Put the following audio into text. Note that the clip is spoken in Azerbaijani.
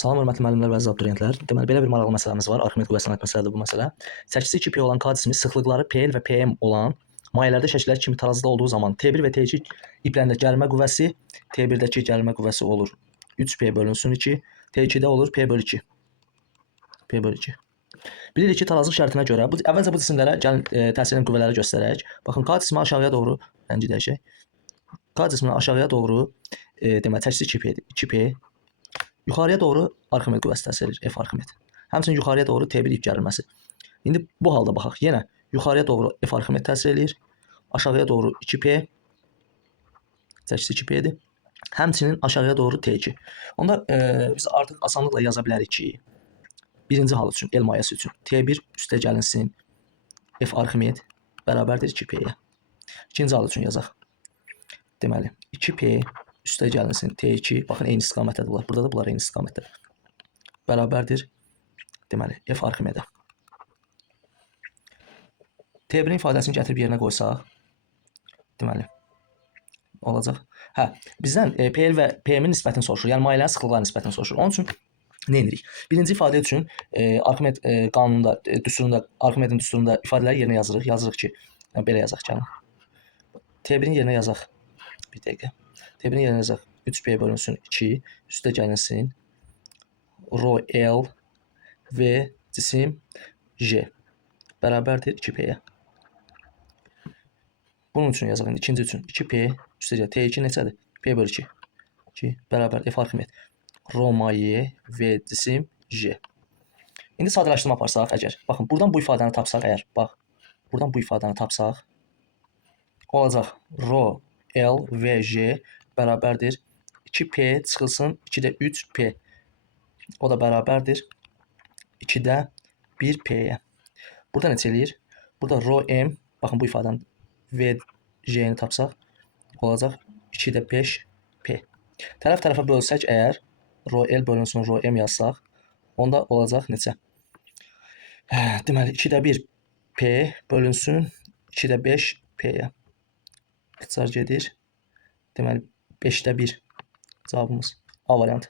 Salam hörmətli müəllimlər və əziz abituriyentlər. Deməli, belə bir maraqlı məsələmiz var. Arximed qüvvəsinə aid məsələdir bu məsələ. Çəkisi 2P olan K cismi sıxlıqları PL və PM olan mayelərdə şəkillər kimi tarazda olduğu zaman T1 və T2 iplərində gərilmə qüvvəsi, T1-dəki gərilmə qüvvəsi olur 3P bölünsün 2, T2-də olur P bölü 2. P bölü 2. Bilirik ki, tarazlıq şərtinə görə, əvvəlcə bu cisimlərə təsir edən qüvvələri göstərək. Baxın, K cismi aşağıya doğru, rəngi dəyişək. K cismini aşağıya doğru, deməli, çəkisi 2P, yuxarıya doğru Arximed qüvvəsi təsir edir, F Arximed. Həmçinin yuxarıya doğru T1 ip gərilməsi. İndi bu halda baxaq, yenə yuxarıya doğru F Arximed təsir edir, aşağıya doğru 2P, çəkisi 2P-dir. Həmçinin aşağıya doğru T2. Onda biz artıq asanlıqla yaza bilərik ki, birinci hal üçün, el mayəsi üçün T1 üstə gəlinsin F Arximed bərabərdir 2P-yə. İkinci hal üçün yazaq. Deməli, 2P üstə gəlinsin T2, baxın, eyni istiqamətdədir bunlar. Burada da bunlar eyni istiqamətdədir. Bərabərdir, deməli, F Arximedə. T1-in ifadəsini gətirib yerinə qoysaq, deməli, olacaq. Bizdən PL və PM-in nisbətini soruşur, yəni mailələrin sıxlıqları nisbətini soruşur. Onun üçün nə edirik? Birinci ifadə üçün Arximed qanununda, düsturunda, Arximedin düsturunda ifadələri yerinə yazırıq. Yazırıq ki, belə yazaq gəlin. T1-in yerinə yazaq. Bir dəqiqə. T1-in yerinə yazaq. 3P bölünsün 2, üstə gəlinsin rho L və cisim J bərabərdir 2P-yə. Bunun üçün yazaq. İkinci üçün 2P üstə gəl. T2 neçədir? P bölü 2. 2 bərabərdir F Arximed. Rho maye və cisim J. İndi sadələşdirmə aparsaq əgər. Baxın, buradan bu ifadəni tapsaq əgər. Bax, buradan bu ifadəni tapsaq olacaq rho L və J bərabərdir 2P çıxılsın 2-də 3P. O da bərabərdir 2-də 1P-yə. Burada neçə eləyir? Burada rho M, baxın bu ifadanın V J-ni tapsaq olacaq 2-də 5P. Tərəf-tərəfə bölsək əgər, rho L bölünsün rho M yazsaq, onda olacaq neçə? Deməli, 2-də 1P bölünsün 2-də 5P-yə. İxtisar gedir. Deməli, 5-də 1 cavabımız A variantı.